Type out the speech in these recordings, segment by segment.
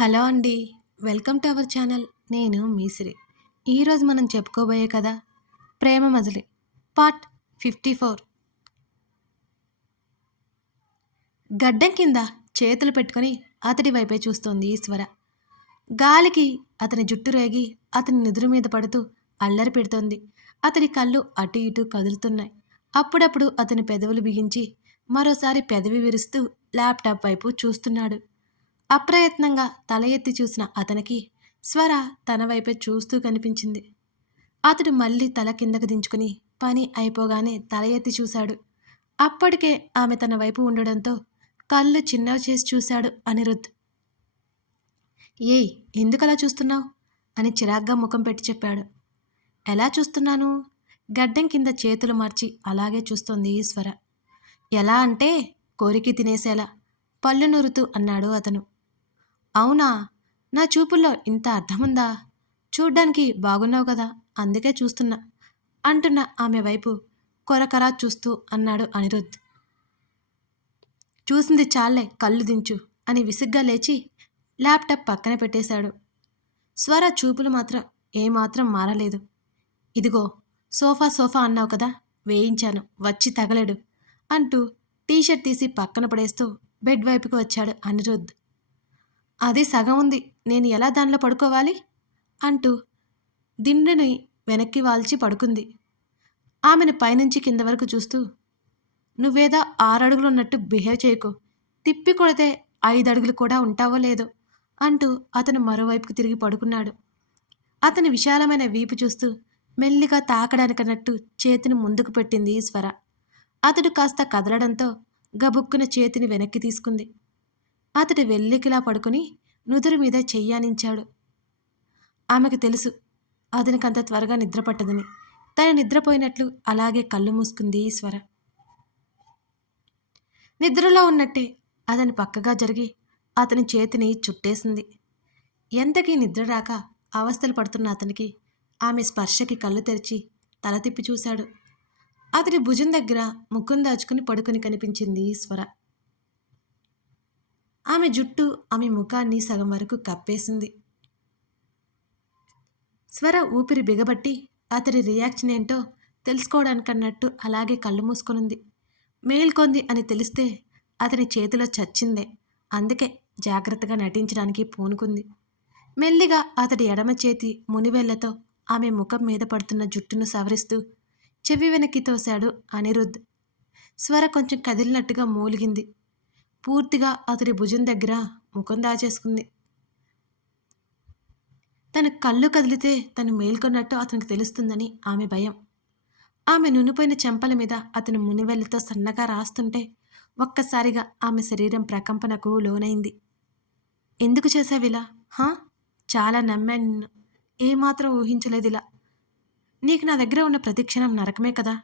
Hello అండి welcome to our channel. నేను మీసిరి. ఈరోజు మనం చెప్పుకోబోయే కదా Prema Majili part fifty four. గడ్డం కింద చేతులు పెట్టుకొని అతడి వైపే చూస్తోంది ఈశ్వర. గాలికి అతని జుట్టు రేగి అతని నిదురు మీద పడుతూ అల్లరి పెడుతోంది. అతని కళ్ళు అటు ఇటు కదులుతున్నాయి. అప్పుడప్పుడు అతని పెదవులు బిగించి మరోసారి పెదవి విరుస్తూ ల్యాప్టాప్ వైపు చూస్తున్నాడు. అప్రయత్నంగా తల ఎత్తి చూసిన అతనికి స్వర తన వైపే చూస్తూ కనిపించింది. అతడు మళ్ళీ తల కిందకు దించుకుని పని అయిపోగానే తల ఎత్తి చూశాడు. అప్పటికే ఆమె తన వైపు ఉండడంతో కళ్ళు చిన్నవి చేసి చూశాడు అనిరుద్ ఏయ్ ఎందుకలా చూస్తున్నావు? అని చిరాగ్గా ముఖం పెట్టి చెప్పాడు. ఎలా చూస్తున్నాను? గడ్డం కింద చేతులు మార్చి అలాగే చూస్తోంది ఈశ్వర ఎలా అంటే కోరికి తినేసేలా పళ్ళు నూరుతూ అన్నాడు అతను. అవునా? నా చూపుల్లో ఇంత అర్థముందా? చూడ్డానికి బాగున్నావు కదా అందుకే చూస్తున్నా అంటున్న ఆమె వైపు కొరకరా చూస్తూ అన్నాడు అనిరుద్ధ్. చూసింది చాలే కళ్ళు దించు అని విసిగ్గా లేచి ల్యాప్టాప్ పక్కన పెట్టేశాడు. స్వర చూపులు మాత్రం ఏమాత్రం మారలేదు. ఇదిగో సోఫా సోఫా అన్నావు కదా వేయించాను వచ్చి తగలడు అంటూ టీషర్ట్ తీసి పక్కన పడేస్తూ బెడ్ వైపుకి వచ్చాడు అనిరుద్ధ్. అది సగం ఉంది. నేను ఎలా దానిలో పడుకోవాలి? అంటూ దిండుని వెనక్కి వాల్చి పడుకుంది. ఆమెను పైనుంచి కింద వరకు చూస్తూ నువ్వేదో ఆరడుగులు ఉన్నట్టు బిహేవ్ చేయకు. తిప్పి కొడితే ఐదు అడుగులు కూడా ఉంటావో లేదో అంటూ అతను మరోవైపుకు తిరిగి పడుకున్నాడు. అతని విశాలమైన వీపు చూస్తూ మెల్లిగా తాకడానికన్నట్టు చేతిని ముందుకు పెట్టింది స్వర అతడు కాస్త కదలడంతో గబుక్కున చేతిని వెనక్కి తీసుకుంది. అతడు వెల్లికిలా పడుకుని నుదురు మీద చెయ్యానించాడు ఆమెకు తెలుసు అతనికంత త్వరగా నిద్రపట్టదని. తను నిద్రపోయినట్లు అలాగే కళ్ళు మూసుకుంది ఈశ్వర నిద్రలో ఉన్నట్టే అతని పక్కగా జరిగి అతని చేతిని చుట్టేసింది. ఎంతకీ నిద్ర రాక అవస్థలు పడుతున్న అతనికి ఆమె స్పర్శకి కళ్ళు తెరిచి తల తిప్పి చూశాడు. అతడి భుజం దగ్గర ముక్కును దాచుకుని పడుకుని కనిపించింది ఈశ్వర ఆమె జుట్టు ఆమె ముఖాన్ని సగం వరకు కప్పేసింది. స్వర ఊపిరి బిగబట్టి అతడి రియాక్షన్ ఏంటో తెలుసుకోవడానికన్నట్టు అలాగే కళ్ళు మూసుకొనుంది. మేల్కొంది అని తెలిస్తే అతని చేతిలో చచ్చిందే. అందుకే జాగ్రత్తగా నటించడానికి పూనుకుంది. మెల్లిగా అతడి ఎడమ చేతి మునివేళ్ళతో ఆమె ముఖం మీద పడుతున్న జుట్టును సవరిస్తూ చెవి వెనక్కి తోశాడు అనిరుద్. స్వర కొంచెం కదిలినట్టుగా మూలిగింది. పూర్తిగా అతడి భుజం దగ్గర ముఖం దాచేసుకుంది. తన కళ్ళు కదిలితే తను మేల్కొన్నట్టు అతనికి తెలుస్తుందని ఆమె భయం. ఆమె నునిపోయిన చెంపల మీద అతను మునివెళ్ళతో సన్నగా రాస్తుంటే ఒక్కసారిగా ఆమె శరీరం ప్రకంపనకు లోనైంది. ఎందుకు చేసావిలా హా? చాలా నమ్మాను నిన్ను. ఏమాత్రం ఊహించలేదు ఇలా. నీకు నా దగ్గర ఉన్న ప్రతిక్షణం నరకమే కదా.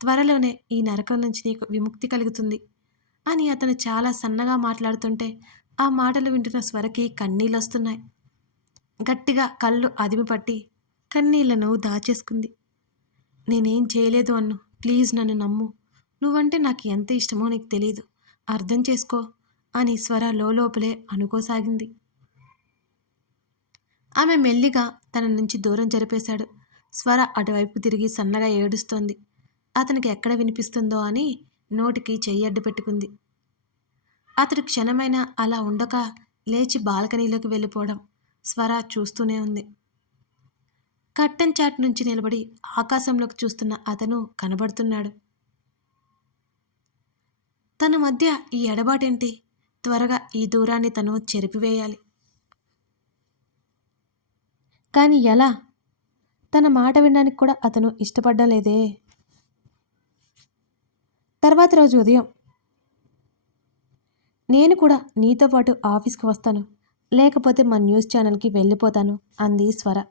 త్వరలోనే ఈ నరకం నుంచి నీకు విముక్తి కలుగుతుంది. అని అతను చాలా సన్నగా మాట్లాడుతుంటే ఆ మాటలు వింటున్న స్వరకి కన్నీళ్ళు వస్తున్నాయి గట్టిగా కళ్ళు అదిమిపట్టి కన్నీళ్ళను దాచేసుకుంది. నేనేం చేయలేదు అన్ను. ప్లీజ్ నన్ను నమ్ము. నువ్వంటే నాకు ఎంత ఇష్టమో నీకు తెలియదు అర్థం చేసుకో అని స్వర లోపలే అనుకోసాగింది. ఆమె మెల్లిగా తన నుంచి దూరం జరిపేశాడు. స్వర అటువైపు తిరిగి సన్నగా ఏడుస్తోంది. అతనికి ఎక్కడ వినిపిస్తుందో అని నోటికి చెయ్యడ్డు పెట్టుకుంది. అతడు క్షణమైన అలా ఉండక లేచి బాల్కనీలోకి వెళ్ళిపోవడం స్వర చూస్తూనే ఉంది. కట్టెన్ చాట్ నుంచి నిలబడి ఆకాశంలోకి చూస్తున్న అతను కనబడుతున్నాడు. తన మధ్య ఈ ఎడబాటేంటి? త్వరగా ఈ దూరాన్ని తను చెరిపివేయాలి. కానీ ఎలా? తన మాట వినడానికి కూడా అతను ఇష్టపడ్డలేదే. లేదే తర్వాత రోజు ఉదయం. నేను కూడా నీతో పాటు ఆఫీస్కి వస్తాను. లేకపోతే మా న్యూస్ ఛానల్కి వెళ్ళిపోతాను అంది స్వర.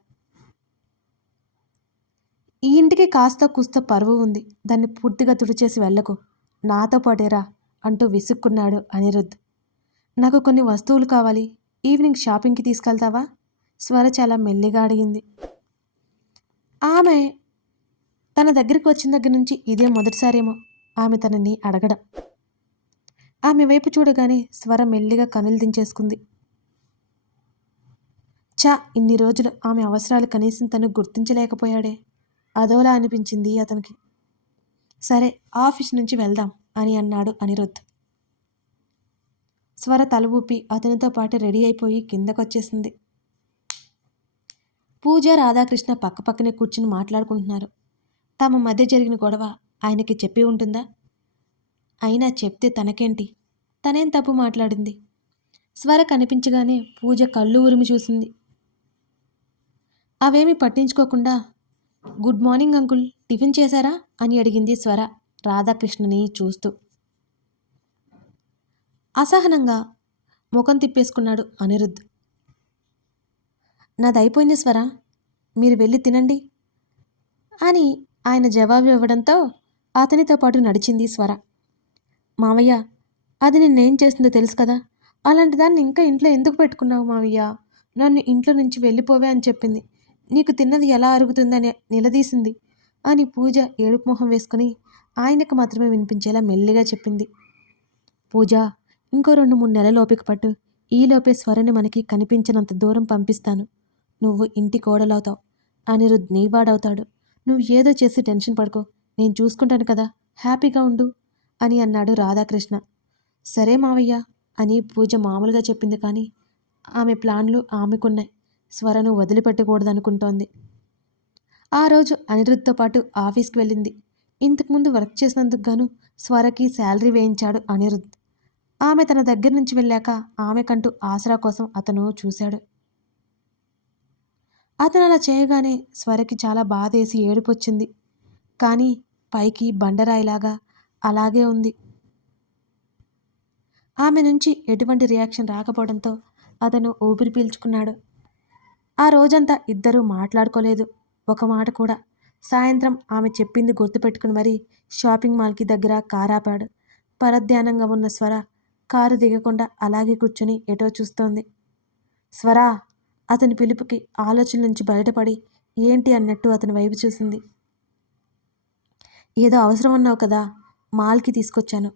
ఈ ఇంటికి కాస్త కుస్త పరువు ఉంది. దాన్ని పూర్తిగా తుడిచేసి వెళ్ళకు. నాతో పాటేరా అంటూ విసుక్కున్నాడు అనిరుద్ధ్. నాకు కొన్ని వస్తువులు కావాలి. ఈవినింగ్ షాపింగ్కి తీసుకెళ్తావా? స్వర చాలా మెల్లిగా అడిగింది. ఆమె తన దగ్గరికి వచ్చిన దగ్గర నుంచి ఇదే మొదటిసారేమో. ఆమె తనని అడగడం. ఆమె వైపు చూడగానే స్వర మెల్లిగా కనులు దించేసుకుంది. చా ఇన్ని రోజులు ఆమె అవసరాలు కనీసం తను గుర్తించలేకపోయాడే. అదోలా అనిపించింది అతనికి. సరే ఆఫీస్ నుంచి వెళ్దాం అని అన్నాడు అనిరుద్ధ్. స్వర తల ఊపి అతనితో పాటు రెడీ అయిపోయి కిందకొచ్చేసింది. పూజ రాధాకృష్ణ పక్కపక్కనే కూర్చుని మాట్లాడుకుంటున్నారు. తమ మధ్య జరిగిన గొడవ ఆయనకి చెప్పి ఉంటుందా? అయినా చెప్తే తనకేంటి? తనేం తప్పు మాట్లాడింది? స్వర కనిపించగానే పూజ కళ్ళు ఉరిమి చూసింది. అవేమి పట్టించుకోకుండా గుడ్ మార్నింగ్ అంకుల్ టిఫిన్ చేశారా? అని అడిగింది స్వర రాధాకృష్ణని చూస్తూ. అసహనంగా ముఖం తిప్పేసుకున్నాడు అనిరుద్ధ్. నాది అయిపోయింది స్వర మీరు వెళ్ళి తినండి అని ఆయన జవాబు ఇవ్వడంతో అతనితో పాటు నడిచింది స్వర. మావయ్య అది నిన్నేం చేస్తుందో తెలుసు కదా? అలాంటి దాన్ని ఇంకా ఇంట్లో ఎందుకు పెట్టుకున్నావు మావయ్య? నన్ను ఇంట్లో నుంచి వెళ్ళిపోవే అని చెప్పింది. నీకు తిన్నది ఎలా అరుగుతుందని నిలదీసింది అని పూజ ఏడుపు మొహం వేసుకుని ఆయనకు మాత్రమే వినిపించేలా మెల్లిగా చెప్పింది. పూజ ఇంకో రెండు మూడు నెలల ఓపిక పట్టు. ఈలోపే స్వరని మనకి కనిపించినంత దూరం పంపిస్తాను. నువ్వు ఇంటి కోడలవుతావు. అనిరుద్ నీవాడవుతాడు నువ్వు ఏదో చేసి టెన్షన్ పడుకో. నేను చూసుకుంటాను కదా హ్యాపీగా ఉండు అని అన్నాడు రాధాకృష్ణ. సరే మావయ్య అని పూజ మామూలుగా చెప్పింది కానీ ఆమె ప్లాన్లు ఆమెకున్నాయి. స్వరను వదిలిపెట్టకూడదనుకుంటోంది. ఆ రోజు అనిరుద్ధ్తో పాటు ఆఫీస్కి వెళ్ళింది. ఇంతకుముందు వర్క్ చేసినందుకు గాను స్వరకి శాలరీ వేయించాడు అనిరుద్ధ్. ఆమె తన దగ్గర నుంచి వెళ్ళాక ఆమెకంటూ ఆసరా కోసం అతను చూశాడు. అతను అలా చేయగానే స్వరకి చాలా బాధేసి ఏడుపొచ్చింది. కానీ పైకి బండరాయిలాగా అలాగే ఉంది. ఆమె నుంచి ఎటువంటి రియాక్షన్ రాకపోవడంతో అతను ఊపిరి పీల్చుకున్నాడు. ఆ రోజంతా ఇద్దరూ మాట్లాడుకోలేదు. ఒక మాట కూడా. సాయంత్రం ఆమె చెప్పింది గుర్తుపెట్టుకుని మరీ షాపింగ్ మాల్కి దగ్గర కారాపాడు. పరధ్యానంగా ఉన్న స్వర కారు దిగకుండా అలాగే కూర్చొని ఎటో చూస్తోంది. స్వరా అతని పిలుపుకి ఆలోచన నుంచి బయటపడి ఏంటి అన్నట్టు అతని వైపు చూసింది. ఏదో అవసరం అన్నావు కదా మాల్కి తీసుకొచ్చాను.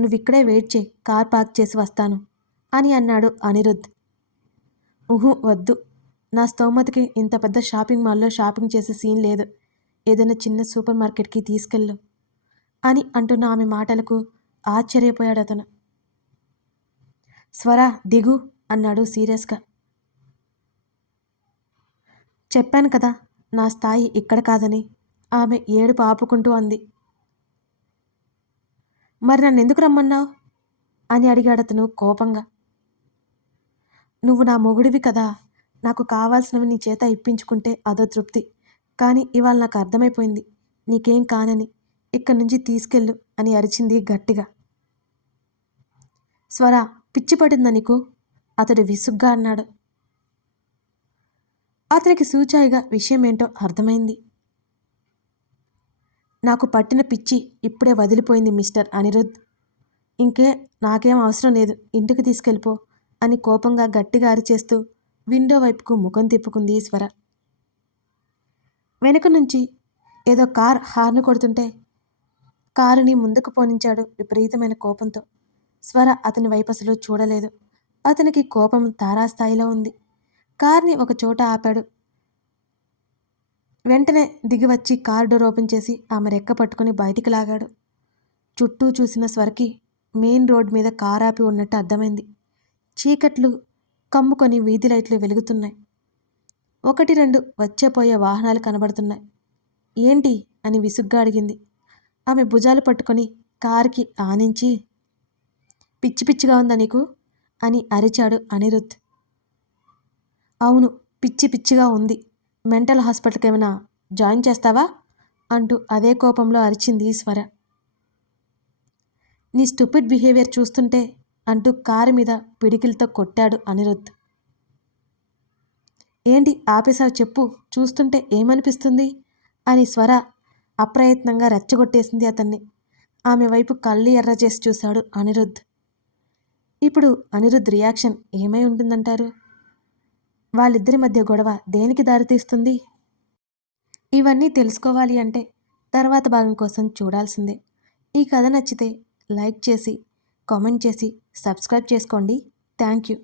నువ్వు ఇక్కడే వెయిట్ చేయి కార్ పార్క్ చేసి వస్తాను అని అన్నాడు అనిరుద్ధ్. ఊహు వద్దు. నా స్తోమతకి ఇంత పెద్ద షాపింగ్ మాల్లో షాపింగ్ చేసే సీన్ లేదు. ఏదైనా చిన్న సూపర్ మార్కెట్కి తీసుకెళ్ళు అని అంటున్న ఆమె మాటలకు ఆశ్చర్యపోయాడు అతను. స్వర దిగు అన్నాడు సీరియస్గా. చెప్పాను కదా నా స్థాయి ఇక్కడ కాదని ఆమె ఏడుపు ఆపుకుంటూ అంది. మరి నన్ను ఎందుకు రమ్మన్నావు? అని అడిగాడు అతను కోపంగా. నువ్వు నా మొగుడివి కదా. నాకు కావాల్సినవి నీ చేత ఇప్పించుకుంటే అదో తృప్తి. కానీ ఇవాళ నాకు అర్థమైపోయింది. నీకేం కానని. ఇక్కడి నుంచి తీసుకెళ్ళు అని అరిచింది గట్టిగా. స్వర పిచ్చి పడిందా నీకు? అతడు విసుగ్గా అన్నాడు. అతనికి సూచాయిగా విషయం ఏంటో అర్థమైంది. నాకు పట్టిన పిచ్చి ఇప్పుడే వదిలిపోయింది మిస్టర్ అనిరుద్. ఇంకే నాకేం అవసరం లేదు ఇంటికి తీసుకెళ్ళిపో అని కోపంగా గట్టిగా అరిచేస్తూ విండో వైపుకు ముఖం తిప్పుకుంది ఈశ్వర. వెనుక నుంచి ఏదో కార్ హార్న్ కొడుతుంటే కారుని ముందుకు పోనించాడు విపరీతమైన కోపంతో. స్వర అతని వైపు అసలు చూడలేదు. అతనికి కోపం తారాస్థాయిలో ఉంది. కార్ని ఒక చోట ఆపాడు. వెంటనే దిగివచ్చి కార్ డోర్ ఓపెన్ చేసి ఆమె రెక్క పట్టుకుని బయటికి లాగాడు. చుట్టూ చూసిన స్వరకి మెయిన్ రోడ్ మీద కార్ ఆపి ఉన్నట్టు అర్థమైంది. చీకట్లు కమ్ముకొని వీధి లైట్లు వెలుగుతున్నాయి. ఒకటి రెండు వచ్చేపోయే వాహనాలు కనబడుతున్నాయి. ఏంటి? అని విసుగ్గా అడిగింది. ఆమె భుజాలు పట్టుకొని కారుకి ఆనించి పిచ్చి పిచ్చిగా ఉందా నీకు? అని అరిచాడు అనిరుద్ధ్. అవును పిచ్చి పిచ్చిగా ఉంది. మెంటల్ హాస్పిటల్కి ఏమైనా జాయిన్ చేస్తావా? అంటూ అదే కోపంలో అరిచింది స్వర. నీ స్టూపిడ్ బిహేవియర్ చూస్తుంటే అంటూ కారు మీద పిడికిలతో కొట్టాడు అనిరుద్ధ్. ఏంటి ఆపేశావు చెప్పు చూస్తుంటే ఏమనిపిస్తుంది? అని స్వర అప్రయత్నంగా రెచ్చగొట్టేసింది అతన్ని. ఆమె వైపు కళ్ళు ఎర్ర చేసి చూశాడు అనిరుద్ధ్. ఇప్పుడు అనిరుద్ధ్ రియాక్షన్ ఏమై ఉంటుందంటారు? వాళ్ళిద్దరి మధ్య గొడవ దేనికి దారితీస్తుంది? ఇవన్నీ తెలుసుకోవాలి అంటే తర్వాత భాగం కోసం చూడాల్సిందే. ఈ కథ నచ్చితే లైక్ చేసి కామెంట్ చేసి సబ్స్క్రైబ్ చేసుకోండి. Thank you